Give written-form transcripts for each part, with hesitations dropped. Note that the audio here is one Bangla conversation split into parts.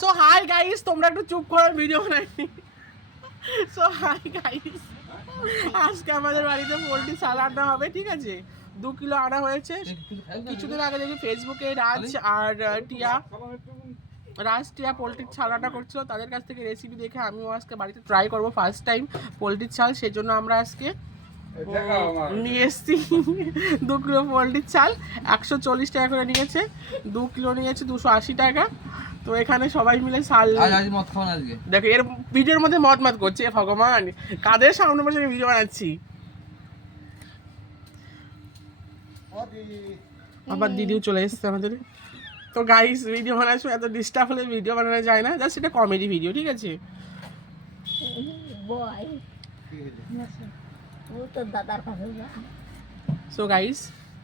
সো হাই গাইস, তোমরা একটু চুপ করো, ভিডিও বানাই। সো হাই গাইস, আজকে আমাদের বাড়িতে পোল্ট্রি ছাল আনা হবে, ঠিক আছে? 2 কিলো আনা হয়েছে। কিছুদিন আগে দেখি ফেসবুকে রাজ আর টিয়া পোল্ট্রির ছাল রান্না করছিল, তাদের কাছ থেকে রেসিপি দেখে আমিও আজকে বাড়িতে ট্রাই করবো ফার্স্ট টাইম পোল্ট্রির ছাল। সেজন্য আমরা আজকে নিয়ে এসছি 2 কিলো পোল্ট্রির চাল। 140 টাকা করে নিয়েছে, 2 কিলো নিয়েছে 280 টাকা। তো এখানে সবাই মিলে চাল দেখো, এর ভিডিওর মধ্যে মত করছে। ভগবান, কাদের সামনে বসে ভিডিও বানাচ্ছি? আবার দিদিও চলে এসছে আমাদের। তো গাইস, ভিডিও বানার সময় এত ডিস্টার্ব হলে ভিডিও বানানো যায় না, জাস্ট এটা কমেডি ভিডিও, ঠিক আছে? সো গাইস,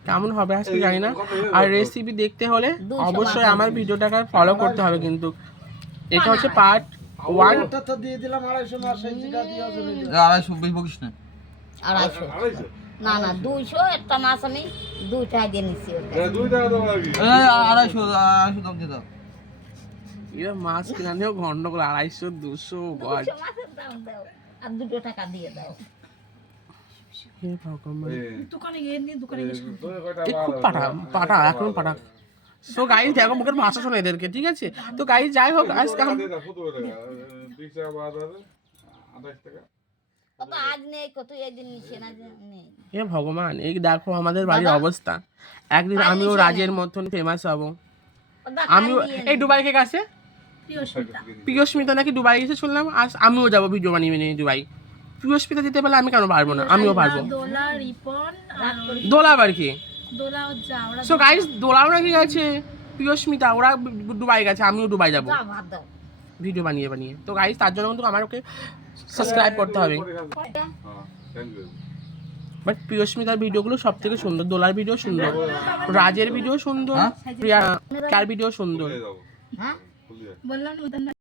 কেমন হবে আজকে জানি না। আর রেসিপি দেখতে হলে অবশ্যই আমার ভিডিওটাকে ফলো করতে হবে কিন্তু। এটা হচ্ছে পার্ট 1। দিয়ে দিলাম 250 না 60 দিয়ে হবে 250 বেশি বকিস না। 250 না না 200 একটা মাছ আমি 2 টাকা দিয়ে নিছি। 2 টাকা দাও আর কি 250 দাম দিয়ে দাও। এরা মাছ কিনা নিয়েও গন্ডগোল। 250 200 গড। মাছের দাম দাও আর 2 টাকা দিয়ে দাও। হে ভগবান, দোকানে গিয়ে খুব পাটা এখন পাটা। সো গাইস, দেখো মুখের ভাষা শোনো এদেরকে, ঠিক আছে? তো গাইস, যাই হোক, আজকে 20 টাকা বাদ হবে 28 টাকা। কত আজ নেই, কত একদিন নিচে না নেই। হে ভগবান, এই দেখো আমাদের বাড়ির অবস্থা। একদিন আমিও রাজের মতন ফেমাস হব। আমিও এই দুবাই কে কাছে প্রিয়স্মিতা নাকি দুবাই গেছে শুনলাম, আজ আমিও যাবো ভিডিও বানিয়ে নিয়ে দুবাই। প্রিয়স্মিতা যেতে পারলে আমি কেন পারবো না? আমিও পারবো। দোলা রিপন আর দোলা আবার কি? দোলা যাওরা সো গাইস, দোলাও নাকি গেছে, প্রিয়স্মিতা ওরা দুবাই গেছে, আমিও দুবাই যাবো দাও ভাত দাও। ভিডিও বানিয়ে বানিয়ে। তো গাইস, তার জন্য কিন্তু আমার ওকে সাবস্ক্রাইব করতে হবে। হ্যাঁ, থ্যাংক ইউ। বাট প্রিয়স্মিতার ভিডিওগুলো সব থেকে সুন্দর, দোলার ভিডিও সুন্দর, রাজের ভিডিও সুন্দর, প্রিয়ার ভিডিও সুন্দর। দাও হ্যাঁ খুলে বললাম না